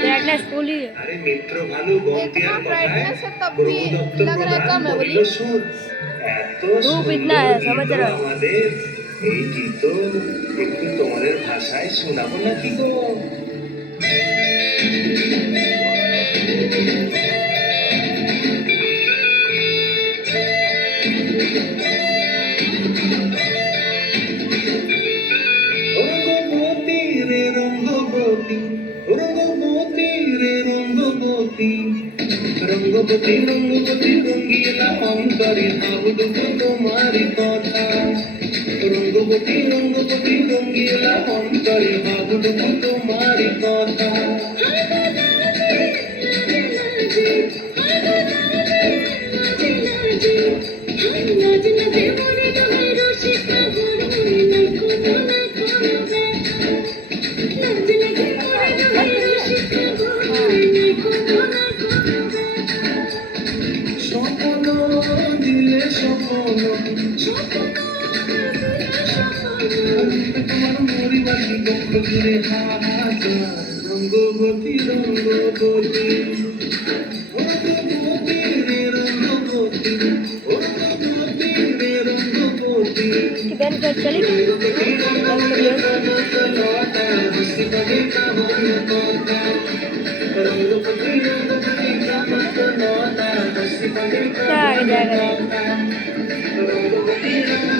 Brightness full ही है। अरे मित्र भालू इतना ब्राइटनेस है तब भी প্রভুদত্ত लग रहा है প্রধান कम है বলল, बोली। "সুর, এত ধূপ সুন্দর इतना है, समझ গীত रहा है। আমাদের, এই গীত একটু তোমাদের ভাষায় শোনাবো নাকি গো?" রঙ্গবতী রে রঙ্গবতী, রঙ্গবতী রে রঙ্গবতী, রঙ্গবতী রঙ্গবতী রঙ্গিলা অন্তরে ভাবুক তোমারি কথা। রঙ্গবতী রঙ্গবতী রঙ্গিলা অন্তরে ভাবুক তোমারি কথা। স্বপ্ন দিলে স্বপ্ন তোমার মরিবাসী বক্ষ জুড়ে হাহাকার। রঙ্গবতী রঙ্গবতী, রঙ্গবতী রে রঙ্গবতী, রঙ্গবতী রে রঙ্গবতী, कि बैन कर चली রঙ্গবতী রঙ্গবতী রঙ্গবতী হসি বলে কাবন কথা। রঙ্গবতী রঙ্গবতী রঙ্গবতী হসি বলে क्या आ কাবন जाएगा। কথা।